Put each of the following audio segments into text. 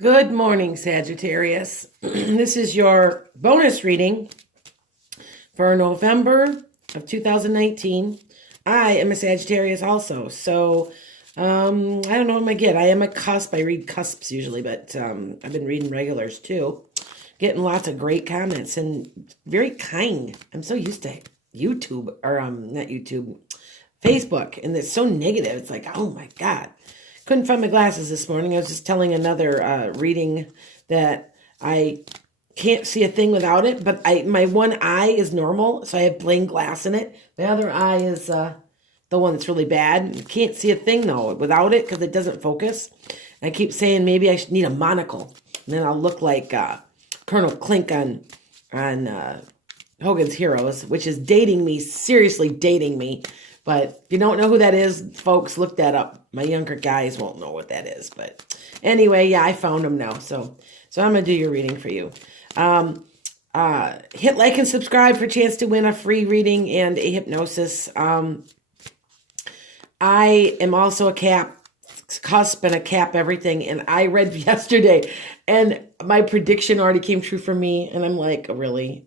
Good morning, Sagittarius. This is your bonus reading for November of 2019. I am a Sagittarius also, so I don't know what I'm gonna get. I am a cusp. I read cusps usually, but I've been reading regulars too. Getting lots of great comments and very kind. I'm so used to YouTube or not YouTube, Facebook, and it's so negative. It's like, oh my God. Couldn't find my glasses this morning. I was just telling another reading that I can't see a thing without it, but my one eye is normal, so I have plain glass in it. My other eye is the one that's really bad. You can't see a thing though without it because it doesn't focus. I keep saying maybe I should need a monocle, and then I'll look like Colonel Clink on Hogan's Heroes, which is dating me, seriously dating me. But if you don't know who that is, folks, look that up. My younger guys won't know what that is. But anyway, yeah, I found them now. So I'm going to do your reading for you. Hit like and subscribe for a chance to win a free reading and a hypnosis. I am also a cusp and a cap everything. And I read yesterday, and my prediction already came true for me. And I'm like, really?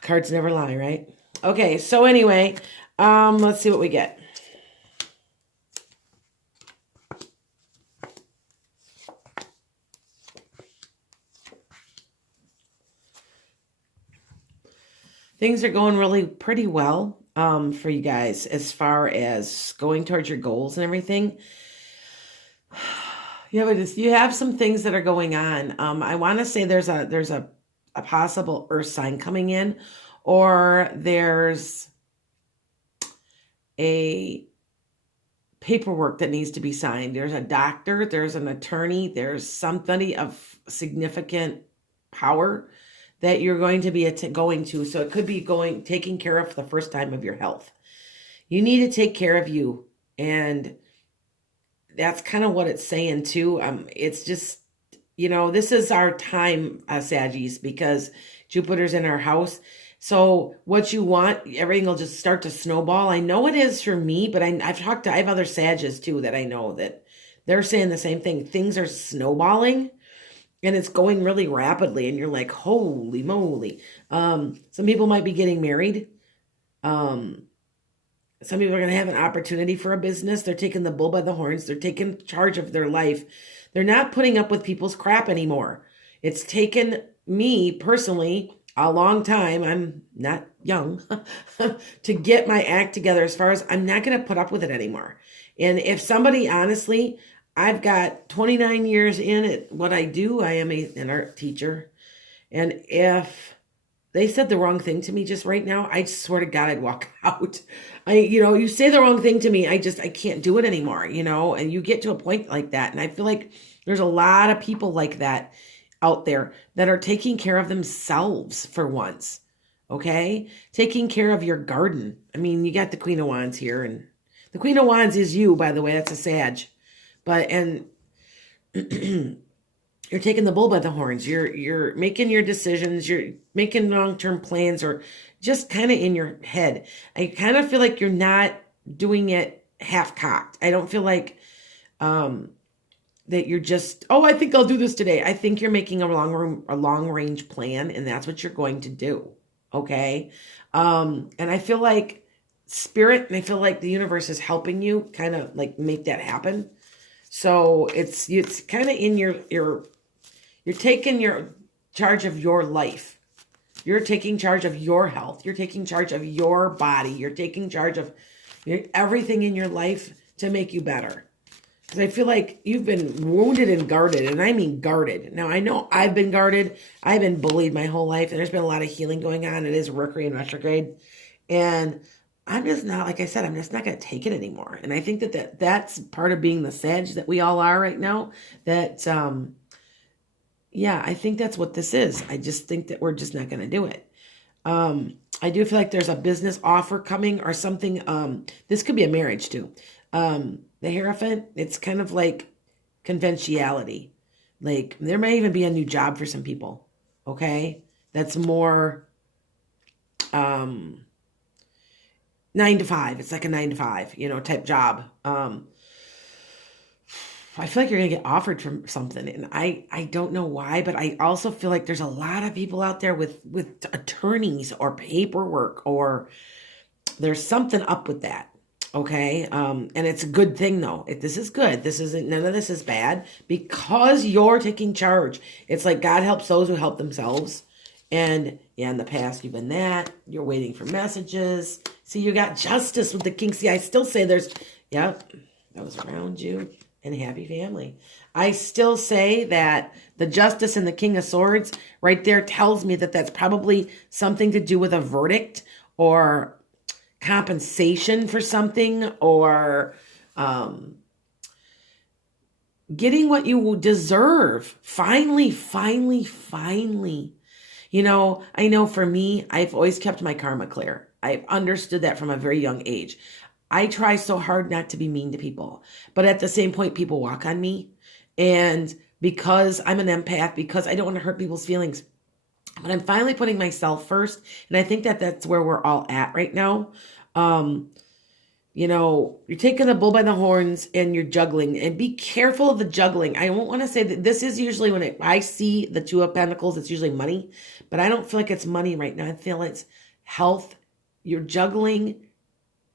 Cards never lie, right? Okay, so anyway, let's see what we get. Things are going really pretty well for you guys as far as going towards your goals and everything. You have some things that are going on. I want to say there's a possible earth sign coming in, or there's a paperwork that needs to be signed. There's a doctor, there's an attorney, there's somebody of significant power that you're going to be going to. So it could be taking care of the first time of your health. You need to take care of you. And that's kind of what it's saying too. It's just, this is our time, Saggies, because Jupiter's in our house. So what you want, everything will just start to snowball. I know it is for me, but I have other Saggies too that I know that they're saying the same thing. Things are snowballing and it's going really rapidly. And you're like, holy moly. Some people might be getting married. Some people are going to have an opportunity for a business. They're taking the bull by the horns. They're taking charge of their life. They're not putting up with people's crap anymore. It's taken me personally a long time, I'm not young, to get my act together as far as I'm not going to put up with it anymore. And if somebody, honestly, I've got 29 years in it, what I do, I am an art teacher. And if they said the wrong thing to me just right now, I swear to God, I'd walk out. You say the wrong thing to me, I can't do it anymore, and you get to a point like that. And I feel like there's a lot of people like that out there that are taking care of themselves for once. Okay? Taking care of your garden. I mean, you got the Queen of Wands here, and the Queen of Wands is you, by the way. That's a Sag. And you're taking the bull by the horns. You're making your decisions. You're making long-term plans, or just kind of in your head. I kind of feel like you're not doing it half-cocked. I don't feel like that you're just, I think I'll do this today. I think you're making a long-range plan, and that's what you're going to do. Okay? And I feel like spirit, and I feel like the universe is helping you kind of like make that happen. So it's kind of in you're taking charge of your life. You're taking charge of your health. You're taking charge of your body. You're taking charge of everything in your life to make you better. Because I feel like you've been wounded and guarded, and I mean guarded. Now, I know I've been guarded. I've been bullied my whole life, and there's been a lot of healing going on. It is Mercury in retrograde. And I'm just not, like I said, I'm just not going to take it anymore. And I think that's part of being the Sag that we all are right now. That, I think that's what this is. I just think that we're just not going to do it. I do feel like there's a business offer coming or something. This could be a marriage too. The Hierophant, it's kind of like conventionality. Like there may even be a new job for some people. Okay. That's more, 9 to 5. It's like a 9 to 5, type job. I feel like you're going to get offered from something. And I don't know why, but I also feel like there's a lot of people out there with attorneys or paperwork, or there's something up with that. Okay. And it's a good thing though. This is good. None of this is bad because you're taking charge. It's like God helps those who help themselves. And yeah, in the past, you've been that. You're waiting for messages. See, you got justice with the king. See, I still say yep, that was around you, and happy family. I still say that the justice and the king of swords right there tells me that that's probably something to do with a verdict or compensation for something, or getting what you deserve. Finally. You know, I know for me, I've always kept my karma clear. I've understood that from a very young age. I try so hard not to be mean to people, but at the same point, people walk on me. And because I'm an empath, because I don't want to hurt people's feelings, but I'm finally putting myself first. And I think that that's where we're all at right now. You know, you're taking the bull by the horns and you're juggling, and be careful of the juggling. I won't want to say that this is usually when I see the Two of Pentacles, it's usually money, but I don't feel like it's money right now. I feel it's health. You're juggling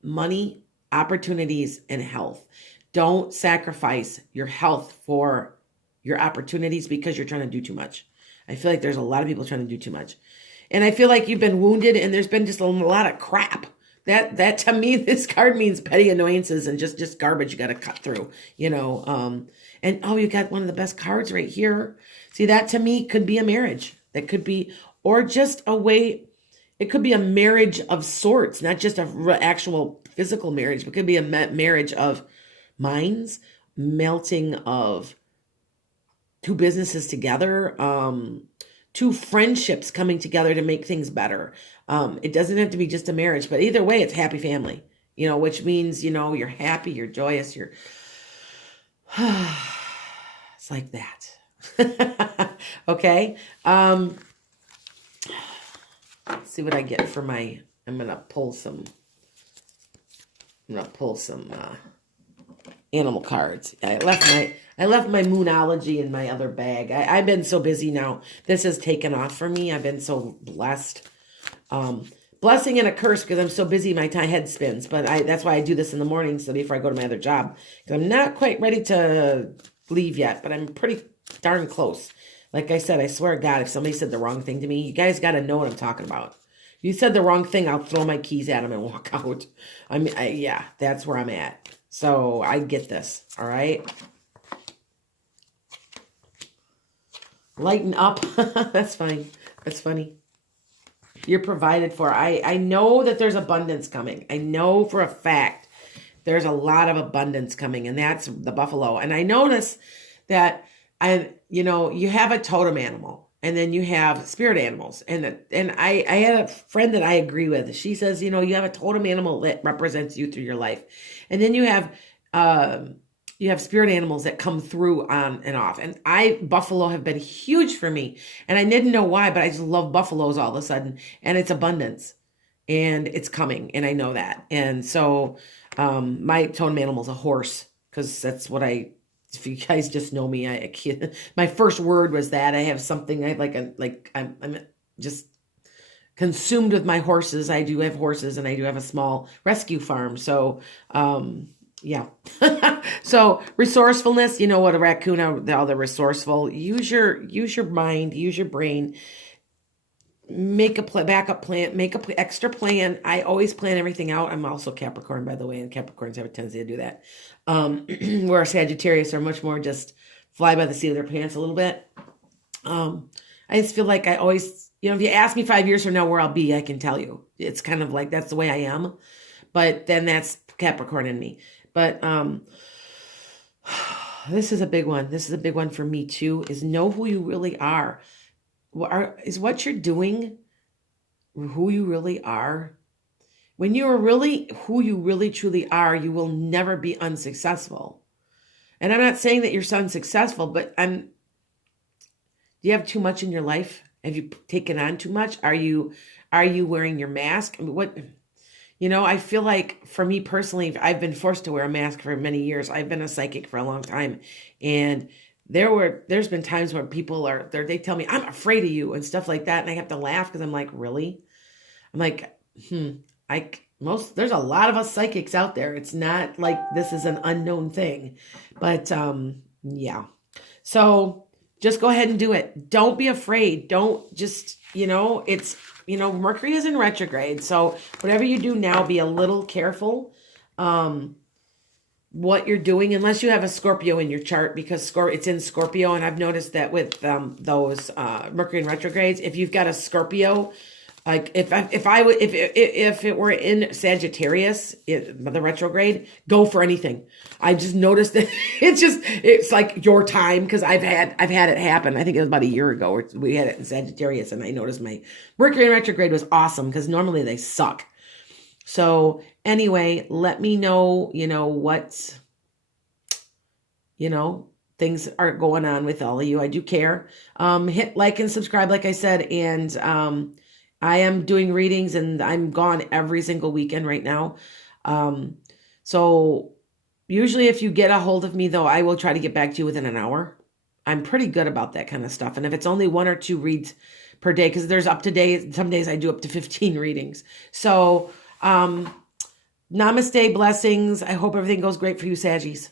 money, opportunities, and health. Don't sacrifice your health for your opportunities because you're trying to do too much. I feel like there's a lot of people trying to do too much. And I feel like you've been wounded and there's been just a lot of crap. That to me, this card means petty annoyances and just garbage you got to cut through, you know. And oh, you got one of the best cards right here. See, that to me could be a marriage. That could be, or just a way, it could be a marriage of sorts, not just an actual physical marriage, but it could be a marriage of minds, melting of two businesses together, two friendships coming together to make things better. It doesn't have to be just a marriage, but either way, it's happy family, you know, which means, you know, you're happy, you're joyous, you're, it's like that. Okay. Let's see what I get for I'm going to pull some animal cards. I left my Moonology in my other bag. I've been so busy now. This has taken off for me. I've been so blessed. Blessing and a curse because I'm so busy my head spins. But that's why I do this in the morning, so before I go to my other job. Because I'm not quite ready to leave yet, but I'm pretty darn close. Like I said, I swear to God, if somebody said the wrong thing to me, you guys got to know what I'm talking about. If you said the wrong thing, I'll throw my keys at them and walk out. Yeah, that's where I'm at. So I get this, all right? Lighten up. That's fine. That's funny. You're provided for. I know that there's abundance coming. I know for a fact there's a lot of abundance coming, and that's the buffalo. And I notice that you have a totem animal, and then you have spirit animals. And I had a friend that I agree with. She says, you have a totem animal that represents you through your life. And then you have spirit animals that come through on and off. And buffalo have been huge for me. And I didn't know why, but I just love buffaloes all of a sudden. And it's abundance. And it's coming. And I know that. And so my totem animal is a horse. Because that's what if you guys just know me, my first word was that. I have something, I'm just consumed with my horses. I do have horses, and I do have a small rescue farm. So, yeah. So resourcefulness, you know what, a raccoon, all the resourceful. Use your mind, use your brain. Make a backup plan, make a extra plan. I always plan everything out. I'm also Capricorn, by the way, and Capricorns have a tendency to do that. Where Sagittarius are much more just fly by the seat of their pants a little bit. I just feel like I always, if you ask me 5 years from now where I'll be, I can tell you. It's kind of like that's the way I am. But then that's Capricorn in me. But this is a big one. This is a big one for me too, is know who you really are. Is what you're doing who you really are? When you are really who you really truly are, you will never be unsuccessful. And I'm not saying that you're unsuccessful, but do you have too much in your life? Have you taken on too much? Are you wearing your mask? I mean, I feel like for me personally, I've been forced to wear a mask for many years. I've been a psychic for a long time. And there's been times where people are there, they tell me, I'm afraid of you and stuff like that. And I have to laugh because I'm like, really? I'm like, I there's a lot of us psychics out there. It's not like this is an unknown thing. But yeah. So just go ahead and do it. Don't be afraid. Don't just, it's, Mercury is in retrograde. So whatever you do now, be a little careful what you're doing, unless you have a Scorpio in your chart, because it's in Scorpio. And I've noticed that with those Mercury in retrogrades, if you've got a Scorpio, like if it were in Sagittarius, the retrograde, go for anything. I just noticed that it's like your time, because I've had it happen. I think it was about a year ago where we had it in Sagittarius, and I noticed my Mercury in retrograde was awesome because normally they suck. So anyway, let me know, what things are going on with all of you. I do care. Hit like and subscribe, like I said, and I am doing readings, and I'm gone every single weekend right now. So usually if you get a hold of me, though, I will try to get back to you within an hour. I'm pretty good about that kind of stuff. And if it's only 1 or 2 reads per day, because there's up to days, some days I do up to 15 readings. So namaste, blessings. I hope everything goes great for you, Saggies.